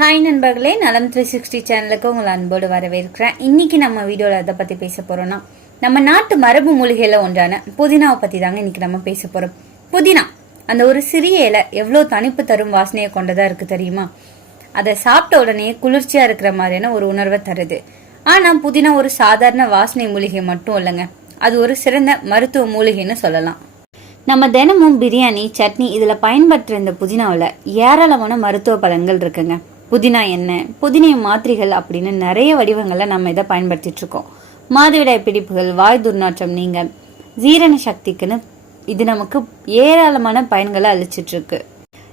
Hi நண்பர்களே, நலம் 360 சேனலுக்கு உங்களை அன்போடு வரவேற்கிறேன். இன்னைக்கு நம்ம வீடியோவில் எதை பற்றி பேச போறோம்னா, நம்ம நாட்டு மரபு மூலிகையில ஒன்றான புதினாவை பற்றி தாங்க இன்னைக்கு நம்ம பேச போறோம். புதினா அந்த ஒரு சிறிய இலை எவ்வளோ தனிப்பு தரும் வாசனையை கொண்டதா இருக்கு தெரியுமா? அதை சாப்பிட்ட உடனே குளிர்ச்சியா இருக்கிற மாதிரியான ஒரு உணர்வை தருது. ஆனா புதினா ஒரு சாதாரண வாசனை மூலிகை மட்டும் இல்லைங்க, அது ஒரு சிறந்த மருத்துவ மூலிகைன்னு சொல்லலாம். நம்ம தினமும் பிரியாணி, சட்னி இதுல பயன்படுத்துற இந்த புதினாவில் ஏராளமான மருத்துவ பலன்கள் இருக்குங்க. புதினா எண்ணெய், புதினை மாத்திரைகள் அப்படின்னு நிறைய வடிவங்கள்ல நம்ம இதை பயன்படுத்திட்டு இருக்கோம். மாதவிடாய் பிடிப்புகள், வாய் துர்நாற்றம் நீங்க, ஜீரண சக்திக்குன்னு இது நமக்கு ஏராளமான பயன்களை அளிச்சிட்டு இருக்கு.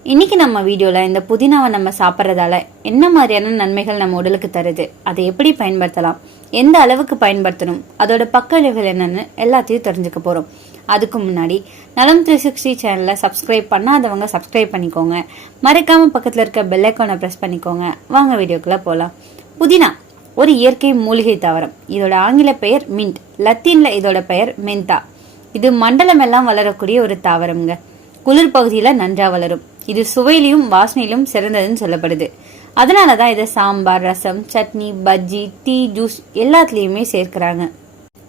இன்னைக்கு நம்ம வீடியோல இந்த புதினாவை நம்ம சாப்பிட்றதால என்ன மாதிரியான நன்மைகள் நம்ம உடலுக்கு தருது, அதை எப்படி பயன்படுத்தலாம், எந்த அளவுக்கு பயன்படுத்தணும், அதோட பக்க விளைவுகள் என்னன்னு எல்லாத்தையும் தெரிஞ்சுக்க போறோம். அதுக்கு முன்னாடி நலம் 360 சேனலை சப்ஸ்கிரைப் பண்ணாதவங்க சப்ஸ்கிரைப் பண்ணிக்கோங்க. மறக்காம பக்கத்துல இருக்க பெல் ஐக்கானை பிரஸ் பண்ணிக்கோங்க. வாங்க வீடியோக்குள்ள போலாம். புதினா ஒரு இயற்கை மூலிகை தாவரம். இதோட ஆங்கில பெயர் மின்ட், லத்தீன்ல இதோட பெயர் மென்தா. இது மண்டலம் எல்லாம் வளரக்கூடிய ஒரு தாவரம்ங்க. குளிர் பகுதியில நன்றா வளரும். இது சுவையிலும் வாசனையிலும் சிறந்ததுன்னு சொல்லப்படுது. அதனாலதான் இதை சாம்பார், ரசம், சட்னி, பஜ்ஜி, டீ, ஜூஸ் எல்லாத்துலயுமே சேர்க்கிறாங்க.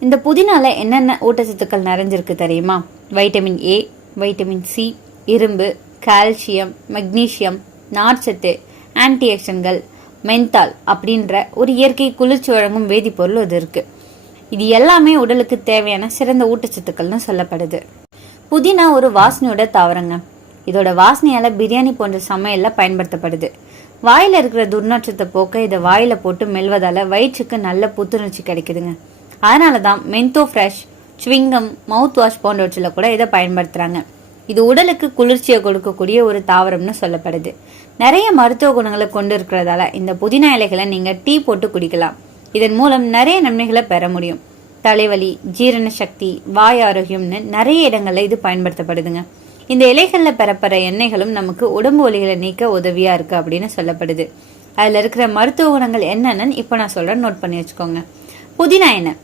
இந்த புதினால என்னென்ன ஊட்டச்சத்துக்கள் நிறைஞ்சிருக்கு தெரியுமா? வைட்டமின் ஏ, வைட்டமின் சி, இரும்பு, கால்சியம், மெக்னீசியம், நார்ச்சத்து, ஆன்டி ஆக்சிடன்ட்கள், மென்தால் அப்படின்ற ஒரு இயற்கை குளிர்ச்சி வழங்கும் வேதிப்பொருள் இது இருக்கு. இது எல்லாமே உடலுக்கு தேவையான சிறந்த ஊட்டச்சத்துக்கள்னு சொல்லப்படுது. புதினா ஒரு வாசனையோட தாவரங்க. இதோட வாசனையால பிரியாணி போன்ற சமையல்ல பயன்படுத்தப்படுது. வாயில இருக்கிற துர்நாற்றத்தை போக்க இதை வாயில போட்டு மெல்வதால வயிற்றுக்கு நல்ல புத்துணர்ச்சி கிடைக்குதுங்க. அதனாலதான் மென்தோ ஃப்ரெஷ், சுவிங்கம், மவுத் வாஷ் போன்றவற்றில் கூட இதை பயன்படுத்துறாங்க. இது உடலுக்கு குளிர்ச்சியை கொடுக்கக்கூடிய ஒரு தாவரம்னு சொல்லப்படுது. நிறைய மருத்துவ குணங்களை கொண்டு இருக்கிறதால இந்த புதினா இலைகளை நீங்க டீ போட்டு குடிக்கலாம். இதன் மூலம் நிறைய நன்மைகளை பெற முடியும். தலைவலி, ஜீரண சக்தி, வாய் ஆரோக்கியம்னு நிறைய இடங்கள்ல இது பயன்படுத்தப்படுதுங்க. இந்த இலைகள்ல பெறப்படுற எண்ணெய்களும் நமக்கு உடம்பு வலிகளை நீக்க உதவியா இருக்கு அப்படின்னு சொல்லப்படுது. அதுல இருக்கிற மருத்துவ குணங்கள் என்னன்னு இப்ப நான் சொல்றேன், நோட் பண்ணி வச்சுக்கோங்க. புதினா எண்ணெய்.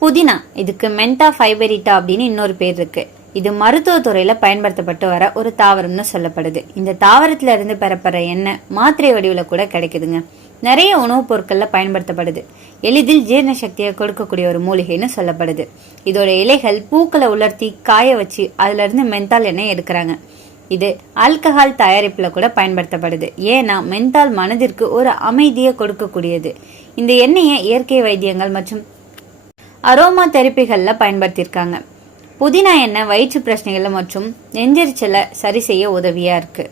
புதினா இதுக்கு மென்தா ஃபைபரிட்டா அப்படின்னு இன்னொரு பேர் இருக்கு. இது மருத்துவ துறையில பயன்படுத்தப்பட்டு வர ஒரு தாவரம்னு சொல்லப்படுது. இந்த தாவரத்துல இருந்து பெறப்படுற எண்ணெய் மாத்திரை வடிவுல கூட கிடைக்குதுங்க. நிறைய உணவுப் பொருட்கள்ல பயன்படுத்தப்படுது. எளிதில் ஜீரண சக்தியை கொடுக்கக்கூடிய ஒரு மூலிகைன்னு சொல்லப்படுது. இதோட இலைகள் பூக்களை உலர்த்தி காய வச்சு அதுல இருந்து மென்தால் எண்ணெய் எடுக்கிறாங்க. இது ஆல்கஹால் தயாரிப்புல கூட பயன்படுத்தப்படுது. ஏன்னா மென்தால் மனதிற்கு ஒரு அமைதியை கொடுக்கக்கூடியது. இந்த எண்ணெயை இயற்கை வைத்தியங்கள் மற்றும் அரோமா தெரப்பிகள்ல பயன்படுத்தியிருக்காங்க. புதினா எண்ணெய் வயிற்று பிரச்சனைகள் மற்றும் நெஞ்செரிச்சலை சரி செய்ய உதவியா இருக்கு.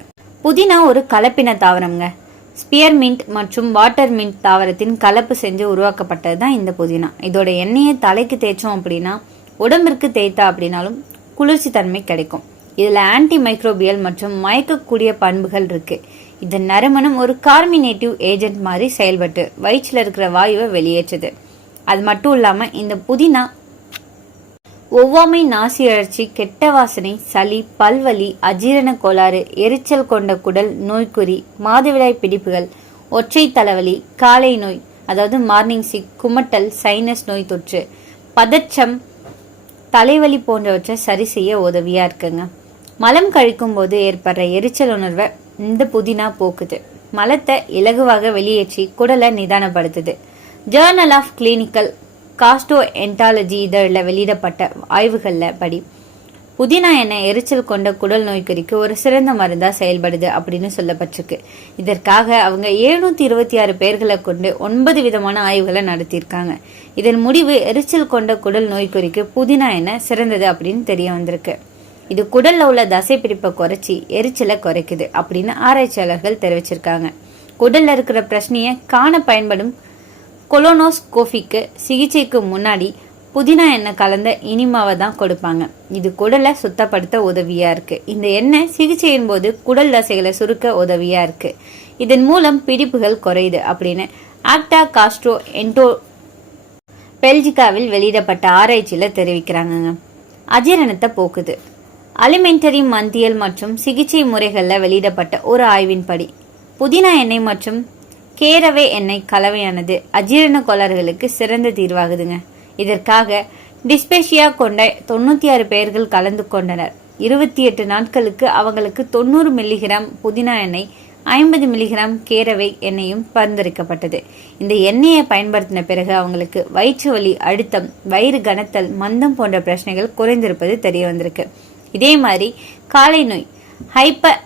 புதினா ஒரு கலப்பின தாவரம்ங்க. ஸ்பியர் மின்ட் மற்றும் வாட்டர் மின்ட் தாவரத்தின் கலப்பு செஞ்சு உருவாக்கப்பட்டதுதான் இந்த புதினா. இதோட எண்ணெயை தலைக்கு தேய்ச்சோம் அப்படின்னா, உடம்பிற்கு தேய்த்தா அப்படின்னாலும் குளிர்ச்சி தன்மை கிடைக்கும். இதுல ஆன்டி மைக்ரோபியல் மற்றும் மயக்கக்கூடிய பண்புகள் இருக்கு. இது நறுமணம் ஒரு கார்மினேட்டிவ் ஏஜென்ட் மாதிரி செயல்பட்டு வயிற்றுல இருக்கிற வாயுவை வெளியேற்றுது. அது மட்டும் இல்லாம இந்த புதினா ஒவ்வாமை, நாசி அழற்சி, கெட்ட வாசனை, சளி, பல்வலி, அஜீரண கோளாறு, எரிச்சல் கொண்ட குடல், நோய்க்குறி, மாதவிடாய் பிடிப்புகள், ஒற்றை தலைவலி, காலை நோய் அதாவது மார்னிங் சிக், குமட்டல், சைனஸ் நோய் தொற்று, பதற்றம், தலைவலி போன்றவற்றை சரி செய்ய உதவியா இருக்குங்க. மலம் கழிக்கும் போது ஏற்படுற எரிச்சல் உணர்வை இந்த புதினா போக்குது. மலத்தை இலகுவாக வெளியேற்றி குடலை நிதானப்படுத்துது. ஜேர்னல் ஆஃப் கிளினிக்கல் காஸ்ட்ரோஎன்டாலஜி இதழில் வெளியிடப்பட்ட ஆய்வுகள்ல படி புதினா எண்ணெய் எரிச்சல் கொண்ட குடல் நோய்க்குறிக்கு ஒரு சிறந்த மருந்தா செயல்படுது அப்படின்னு சொல்லப்பட்டிருக்கு. இதற்காக அவங்க 726 பேர்களை கொண்டு 9 விதமான ஆய்வுகளை நடத்தியிருக்காங்க. இதன் முடிவு எரிச்சல் கொண்ட குடல் நோய்க்குறிக்கு புதினா எண்ணெய் சிறந்தது அப்படின்னு தெரிய வந்திருக்கு. இது குடல்ல உள்ள தசை பிடிப்பை குறைச்சி எரிச்சலை குறைக்குது அப்படின்னு ஆராய்ச்சியாளர்கள் தெரிவிச்சிருக்காங்க. குடல்ல இருக்கிற பிரச்சனையை காண பயன்படும் கொலோனோஸ்கோபிக்கு சிகிச்சைக்கு முன்னாடி புதினா எண்ணெய் கலந்த இனிமாவை தான் கொடுப்பாங்க. இது குடலை சுத்தப்படுத்த உதவியா இருக்கு. இந்த எண்ணெய் சிகிச்சையின் போது குடல் தசைகளை சுருக்க உதவியா இருக்கு. இதன் மூலம் பிடிப்புகள் குறையுது அப்படின்னு ஆக்டா காஸ்ட்ரோ என்டோ பெல்ஜிகாவில் வெளியிடப்பட்ட ஆராய்ச்சியில தெரிவிக்கிறாங்க. அஜீரணத்தை போக்குது. அலிமெண்டரி மந்தியல் மற்றும் சிகிச்சை முறைகள்ல வெளியிடப்பட்ட ஒரு ஆய்வின்படி புதினா எண்ணெய் மற்றும் கேரவே எண்ணெய் கலவையானது அஜீரண கோளாறுகளுக்கு சிறந்த தீர்வாகுதுங்க. இதற்காக டிஸ்பேஷியா கொண்ட 96 பேர்கள் கலந்து கொண்டனர். 28 நாட்களுக்கு அவங்களுக்கு 90 மில்லிகிராம் புதினா எண்ணெய் 50 மில்லிகிராம் கேரவை எண்ணெயும் பரிந்துரைக்கப்பட்டது. இந்த எண்ணெயை பயன்படுத்தின பிறகு அவங்களுக்கு வயிற்று வலி, அழுத்தம், வயிறு கனத்தல், மந்தம் போன்ற பிரச்சனைகள் குறைந்திருப்பது தெரிய வந்திருக்கு. இதே மாதிரி காலை நோய், ஹைப்பர்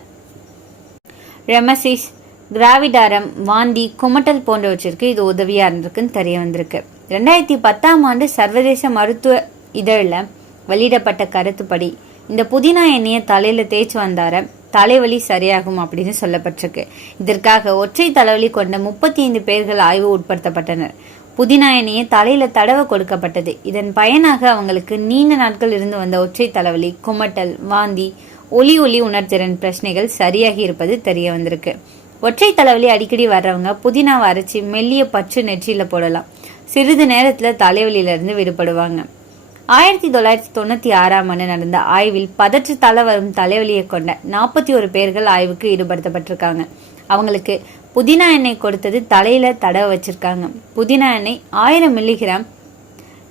ரெமசிஸ், கிராவிடாரம், வாந்தி, குமட்டல் போன்றவற்றிற்கு இது உதவியா இருந்திருக்குன்னு தெரிய வந்திருக்கு. 2010 சர்வதேச மருத்துவ இதழில் வெளியிடப்பட்ட கருத்துப்படி இந்த புதினா எண்ணெயை தலையில தேய்ச்சி வந்தார தலைவலி சரியாகும் அப்படின்னு சொல்லப்பட்டிருக்கு. இதற்காக ஒற்றை தலைவலி கொண்ட 35 பேர்கள் ஆய்வு உட்படுத்தப்பட்டனர். புதினா எண்ணெயை தலையில தடவ கொடுக்கப்பட்டது. இதன் பயனாக அவங்களுக்கு நீண்ட நாட்கள் இருந்து வந்த ஒற்றை தலைவலி, குமட்டல், வாந்தி, ஒலி உணர்திறன் பிரச்சனைகள் சரியாகி இருப்பது தெரிய வந்திருக்கு. ஒற்றை தலைவலி அடிக்கடி வர்றவங்க புதினாவை அரைச்சி மெல்லிய பற்று நெற்றியில போடலாம். சிறிது நேரத்துல தலைவலியில இருந்து விடுபடுவாங்க. 1996 நடந்த ஆய்வில் பதற்றத்தால வரும் தலைவலியை கொண்ட 41 பேர்கள் ஆய்வுக்கு ஈடுபடுத்தப்பட்டிருக்காங்க. அவங்களுக்கு புதினா எண்ணெய் கொடுத்தது தலையில தடவ வச்சிருக்காங்க. புதினா எண்ணெய் 1000 மில்லிகிராம்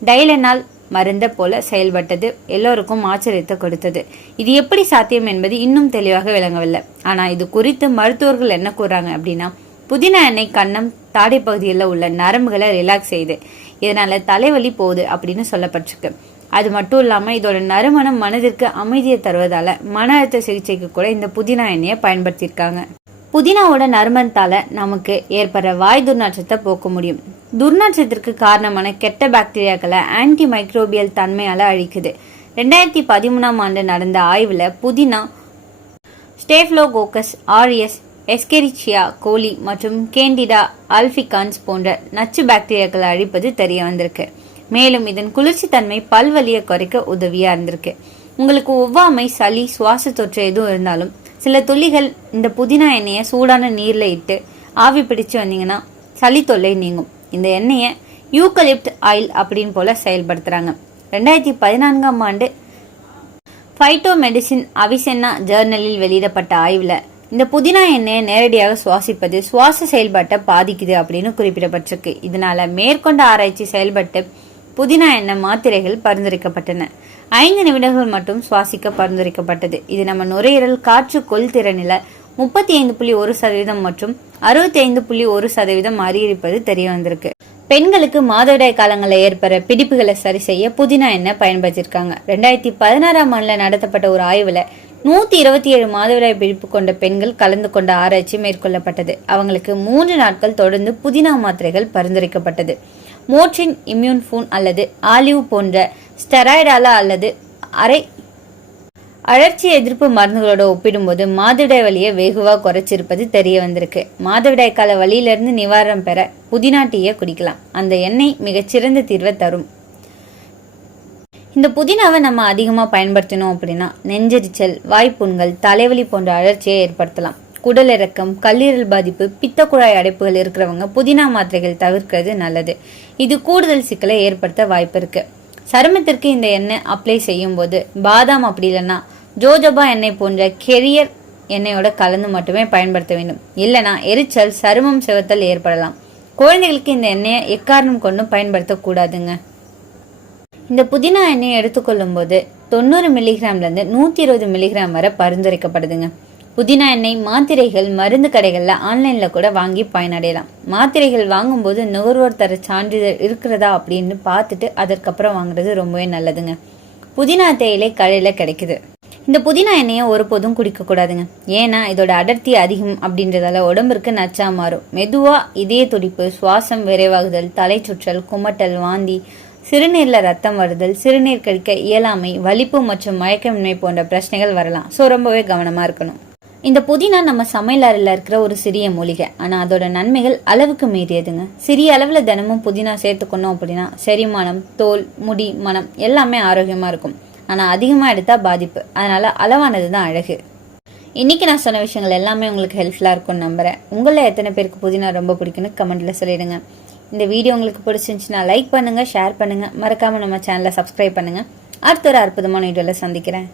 டைலனால் மருந்த போல செயல்பட்டது எல்லோருக்கும் ஆச்சரியத்தை கொடுத்தது. இது எப்படி சாத்தியம் என்பது இன்னும் தெளிவாக விளங்கவில்லை. ஆனா இது குறித்து மருத்துவர்கள் என்ன கூறாங்க அப்படின்னா, புதினா எண்ணெய் கன்னம், தாடை பகுதியில் உள்ள நரம்புகளை ரிலாக்ஸ் செய்யுது. இதனால தலைவலி போகுது அப்படின்னு சொல்லப்பட்டிருக்கு. அது மட்டும் இல்லாம இதோட நறுமணம் மனதிற்கு அமைதியை தருவதால மன அழுத்த சிகிச்சைக்கு கூட இந்த புதினா எண்ணெயை பயன்படுத்தியிருக்காங்க. புதினாவோட நறுமணத்தால நமக்கு ஏற்படுற வாய் துர்நாற்றத்தை போக்க முடியும். துர்நாற்றத்திற்கு காரணமான கெட்ட பாக்டீரியாக்களை ஆன்டி மைக்ரோபியல் தன்மையால அழிக்குது. 2013 நடந்த ஆய்வுல புதினா ஸ்டேஃப்லோகோக்கஸ் ஆரியஸ், எஸ்கெரிச்சியா கோலி மற்றும் கேண்டிடா ஆல்பிகான்ஸ் போன்ற நச்சு பாக்டீரியாக்களை அழிப்பது தெரிய வந்திருக்கு. மேலும் இதன் குளிர்ச்சி தன்மை பல்வலியை குறைக்க உதவியா இருந்திருக்கு. உங்களுக்கு ஒவ்வாமை, சளி, சுவாச தொற்று எதுவும் இருந்தாலும் சில துளிகள் இந்த புதினா எண்ணெயை சூடான நீர்ல இட்டு ஆவி பிடிச்சு வந்தீங்கன்னா சளி தொல்லை நீங்கும். இந்த எண்ணெயை யூக்கலிப்ட் ஆயில் அப்படின்னு போல செயல்படுத்துறாங்க. 2014 ஃபைட்டோ மெடிசின் அவிசென்னா ஜர்னலில் வெளியிடப்பட்ட ஆய்வுல இந்த புதினா எண்ணெயை நேரடியாக சுவாசிப்பது சுவாச செயல்பாட்டை பாதிக்குது அப்படின்னு குறிப்பிடப்பட்டிருக்கு. இதனால மேற்கொண்ட ஆராய்ச்சி செயல்பட்டு புதினா எண்ணெய் மாத்திரைகள் பரிந்துரைக்கப்பட்டன. 5 நிமிடங்கள் மட்டும் சுவாசிக்க பரிந்துரைக்கப்பட்டது. இது நம்ம நுரையீரல் காற்று கொள்திறனில 35.1% மற்றும் 65.1% அதிகரிப்பது தெரிய வந்திருக்கு. பெண்களுக்கு மாதவிடாய் காலங்களில் ஏற்படுற பிடிப்புகளை சரி செய்ய புதினா எண்ணெய் பயன்படுத்தியிருக்காங்க. 2016 நடத்தப்பட்ட ஒரு ஆய்வுல 127 மாதவிடாய் பிடிப்பு கொண்ட பெண்கள் கலந்து கொண்ட ஆராய்ச்சி மேற்கொள்ளப்பட்டது. அவங்களுக்கு 3 நாட்கள் தொடர்ந்து புதினா மாத்திரைகள் பரிந்துரைக்கப்பட்டது. மோட்ரின், இம்யூன் ஃபூன் அல்லது ஆலிவ் போன்ற ஸ்டெராய்டால அல்லது அழற்சி எதிர்ப்பு மருந்துகளோட ஒப்பிடும்போது மாதவிடாய் வலியை வெகுவா குறைச்சிருப்பது தெரிய வந்திருக்கு. மாதவிடாய் கால வலியிலிருந்து நிவாரணம் பெற புதினா டீயை குடிக்கலாம். அந்த எண்ணெய் மிகச்சிறந்த தீர்வை தரும். இந்த புதினாவை நம்ம அதிகமா பயன்படுத்தினோம் அப்படின்னா நெஞ்செரிச்சல், வாய்ப்புண்கள், தலைவலி போன்ற அழற்சியை ஏற்படுத்தலாம். குடல் இறக்கம், கல்லீரல் பாதிப்பு, பித்த குழாய் அடைப்புகள் இருக்கிறவங்க புதினா மாத்திரைகள் தவிர்க்கிறது நல்லது. இது கூடுதல் சிக்கலை ஏற்படுத்த வாய்ப்பு இருக்கு. சருமத்திற்கு இந்த எண்ணெய் அப்ளை செய்யும் போது பாதாம் அப்படி இல்லைன்னா ஜோஜோபா எண்ணெய் போன்ற கெரியர் எண்ணெயோட கலந்து மட்டுமே பயன்படுத்த வேண்டும். இல்லைனா எரிச்சல், சருமம் சிவத்தல் ஏற்படலாம். குழந்தைகளுக்கு இந்த எண்ணெயை எக்காரணம் கொண்டும் பயன்படுத்தக்கூடாதுங்க. இந்த புதினா எண்ணெயை எடுத்துக்கொள்ளும் போது 90 மில்லிகிராம்ல இருந்து 120 மில்லிகிராம் வரை பரிந்துரைக்கப்படுதுங்க. புதினா எண்ணெய் மாத்திரைகள் மருந்து கடைகள்ல ஆன்லைன்ல கூட வாங்கி பயனடையலாம். மாத்திரைகள் வாங்கும்போது நுகர்வோர் தர சான்றிதழ் இருக்கிறதா அப்படின்னு பார்த்துட்டு அதற்கப்புறம் வாங்குறது ரொம்பவே நல்லதுங்க. புதினா தேயிலை கடையில கிடைக்குது. இந்த புதினா எண்ணெயை ஒருபோதும் குடிக்க கூடாதுங்க. ஏன்னா இதோட அடர்த்தி அதிகம் அப்படின்றதால உடம்பிற்கு நச்சா மாறும். மெதுவா இதய துடிப்பு, சுவாசம் விரைவாகுதல், தலை சுற்றல், குமட்டல், வாந்தி, சிறுநீர்ல ரத்தம் வருதல், சிறுநீர் கழிக்க இயலாமை, வலிப்பு மற்றும் மயக்கமின்மை போன்ற பிரச்சனைகள் வரலாம். ஸோ ரொம்பவே கவனமா இருக்கணும். இந்த புதினா நம்ம சமையல் அறையில் இருக்கிற ஒரு சிறிய மூலிகை. ஆனா அதோட நன்மைகள் அளவுக்கு மீறியதுங்க. சிறிய அளவுல தினமும் புதினா சேர்த்துக்கணும் அப்படின்னா செரிமானம், தோல், முடி, மனம் எல்லாமே ஆரோக்கியமா இருக்கும். ஆனா அதிகமா எடுத்தா பாதிப்பு. அதனால அளவானதுதான் அழகு. இன்னைக்கு நான் சொன்ன விஷயங்கள் எல்லாமே உங்களுக்கு ஹெல்ப்ஃபுல்லா இருக்கும்னு நம்புறேன். உங்கள எத்தனை பேருக்கு புதினா ரொம்ப பிடிக்கும்னு கமெண்ட்ல சொல்லிடுங்க. இந்த வீடியோ உங்களுக்கு பிடிச்சிருந்துச்சுன்னா லைக் பண்ணுங்க, ஷேர் பண்ணுங்க, மறக்காம நம்ம சேனலை சப்ஸ்கிரைப் பண்ணுங்க. அடுத்த ஒரு அற்புதமான வீடியோல சந்திக்கிறேன்.